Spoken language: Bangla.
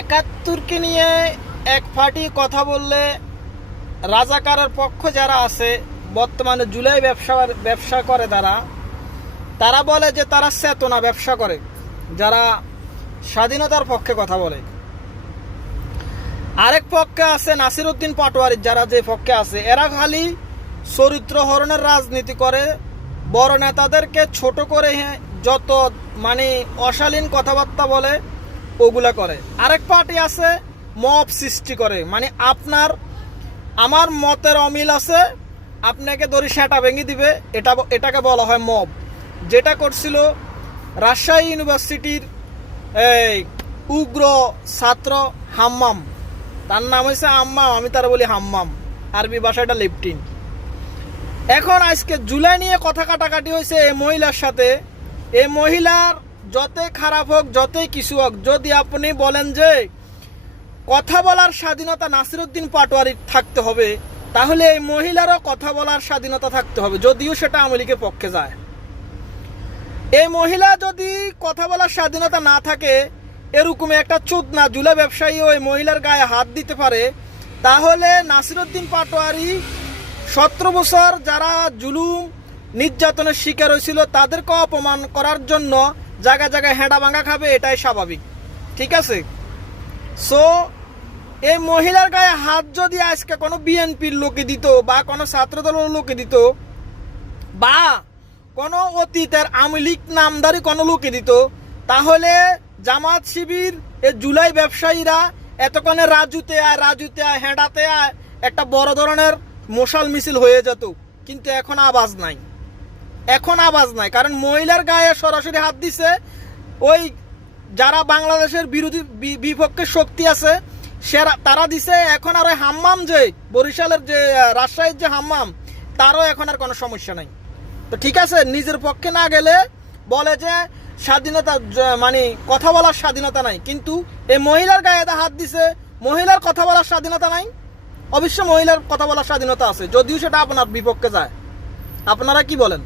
একাত্তরকে নিয়ে এক পার্টি কথা বললে রাজাকারের পক্ষ যারা আছে বর্তমানে জুলাই ব্যবসা করে তারা বলে যে তারা চেতনা ব্যবসা করে, যারা স্বাধীনতার পক্ষে কথা বলে। আরেক পক্ষে আছে নাসিরউদ্দিন পাটোয়ারি, যারা যে পক্ষে আছে এরা খালি চরিত্র হরণের রাজনীতি করে, বড় নেতাদেরকে ছোট করে যত অশালীন কথাবার্তা বলে ওগুলা করে। আরেক পার্টি আছে মব সৃষ্টি করে, আমার মতের অমিল আছে, আপনাকে ধরে সেটা ভেঙে দিবে, এটাকে বলা হয় মব। যেটা করছিল রাজশাহী ইউনিভার্সিটির এই উগ্র ছাত্র হাম্মাম, তার নাম হয়েছে আম্মাম, আমি তারা বলি হাম্মাম, আরবি ভাষাটা লেফটিন। এখন আজকে জুলাই নিয়ে কথা কাটাকাটি হয়েছে এই মহিলার সাথে। এই মহিলার যতই খারাপ হোক, যতই কিছু হোক, যদি আপনি বলেন যে কথা বলার স্বাধীনতা নাসিরউদ্দিন পাটোয়ারির থাকতে হবে, তাহলে এই মহিলারও কথা বলার স্বাধীনতা থাকতে হবে, যদিও সেটা আওয়ামী লীগের পক্ষে যায়। এই মহিলা যদি কথা বলার স্বাধীনতা না থাকে, এরকম একটা চোদনা জুলাই ব্যবসায়ী ওই মহিলার গায়ে হাত দিতে পারে, তাহলে নাসিরউদ্দিন পাটোয়ারি 17 বছর যারা জুলুম নির্যাতনের শিকার হয়েছিল তাদেরকে অপমান করার জন্য জায়গায় জায়গায় হেঁড়া ভাঙা খাবে, এটাই স্বাভাবিক। ঠিক আছে? সো এই মহিলার গায়ে হাত যদি আজকে কোনো বিএনপির লোকে দিত, বা কোনো ছাত্রদলের লোকে দিত, বা কোনো অতীতের আওয়ামী লীগ নামধারী কোনো লোকে দিত, তাহলে জামাত শিবির এই জুলাই ব্যবসায়ীরা এতক্ষণে রাজুতে আয় হেঁড়াতে আয় একটা বড় ধরনের মশাল মিছিল হয়ে যেত। কিন্তু এখন আওয়াজ নাই, কারণ মহিলার গায়ে সরাসরি হাত দিছে ওই যারা বাংলাদেশের বিপক্ষে শক্তি আছে তারা দিছে। এখন আর ওই হাম্মাম, যে বরিশালের যে রাজশাহীর যে হাম্মাম, তারও এখন আর কোনো সমস্যা নাই। তো ঠিক আছে, নিজের পক্ষে না গেলে বলে যে স্বাধীনতা কথা বলার স্বাধীনতা নাই, কিন্তু এই মহিলার গায়ে হাত দিছে, মহিলার কথা বলার স্বাধীনতা নাই। অবশ্য মহিলার কথা বলার স্বাধীনতা আছে, যদিও সেটা আপনার বিপক্ষে যায়। আপনারা কি বলেন?